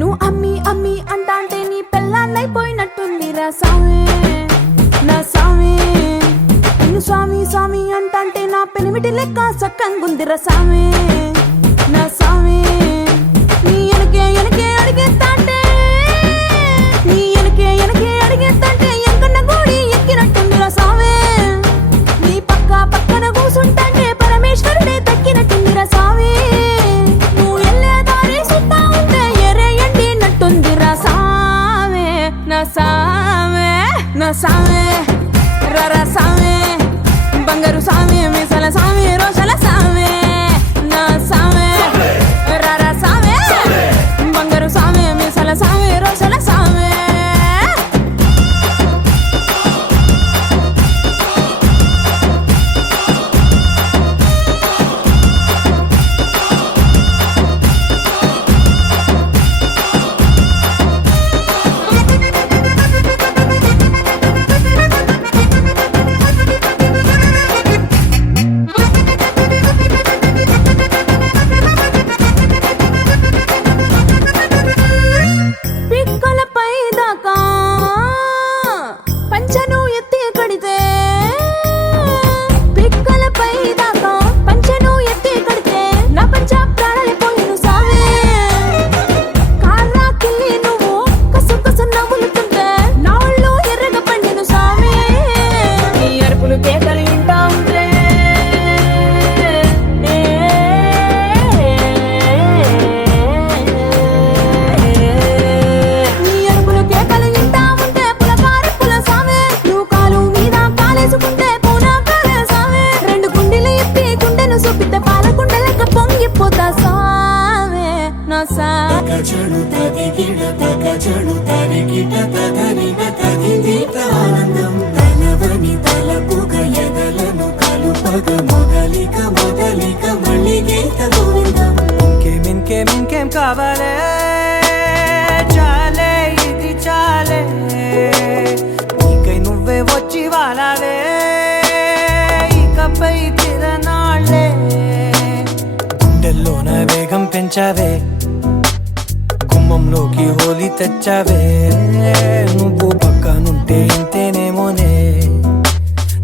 నువ్వు అమ్మి అమ్మి అంటాంటే నీ పెళ్ళాన్నైపోయినట్టుందిరా సామి నా సామి. నిన్ను స్వామి స్వామి అంటాంటే నా పెనిమిటి లెక్క సక్కంగుందిరా సామి నా సామి. నీ ఎనకే ఎనకే అడిగేస్తాంటే నీ ఎనకే ఎనకే అడిగేస్తాంటే ఎంకన్న గూడి ఎక్కినట్టుందిరా సామి. నీ పక్క పక్కన కూసుంటాంటే పరమేశ్వరుడే దక్కినట్టుందిరా సామి. నువ్వు ఎల్లే దారి సుత్తా ఉంటే ఎరే ఎండినట్టుందిరా సామి నా సామి నా సామి. రరా సామి బంగారు సామి మీసల సామి రోషల సామి నా సామి. రరా సామి బంగారు సామి మీసల సామి రోషల సామి. పిక్కలపై దాకా పంచను ఎత్తి కడితే పిక్కలపై దాకా పంచను ఎత్తి కడితే నా పంచ ప్రాణాలైపోయిను సామే. కార్రా కిల్లి నువ్వు కసు కసు నవ్వులుతుంటే నా ఒళ్ళు ఎర్రగా పండిను సామే. నీ అరుపులు కేకలు వింటా ఉంటే ఇంకేం కావాలే చాలే ఇది చాలే నీకై నువ్వే వచ్చి వాలావే ఇకపై తిరనాళ్ళే. గుండెల్లోన వేగం పెంచావే గుమ్మంలోకి హోలీ తెచ్చావే. నువ్వు పక్కనుంటే ఇంతేనేమోనే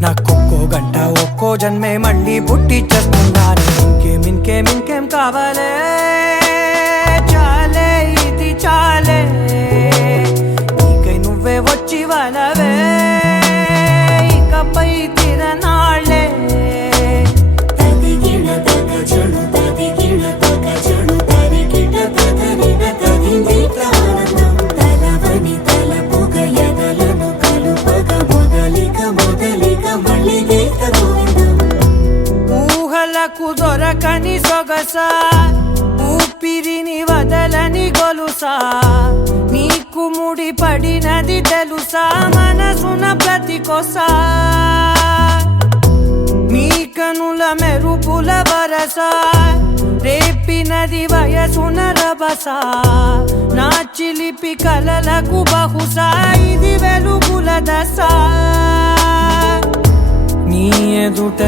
నాకొక్కో గంట ఒక్కో జన్మే మళ్ళీ పుట్టి చేస్తున్నాను. ఇంకేం కావాలే చాలే ఇది చాలే నీకై నువ్వే వచ్చి వాలవే ఇకపై తిరనాళ్ళే. ఊహలకు దొరకని సొగసా ఊపిరిని వదలని గొలుసా నీకు ముడి పడినది తెలుసా మనసున ప్రతి కొసా. నీ కనుల మెరుపుల వరసా రేపినది వయసున రభస నా చిలిపి కలలకు బహుశా ఇది వెలుగుల దశ. నీ ఎదుట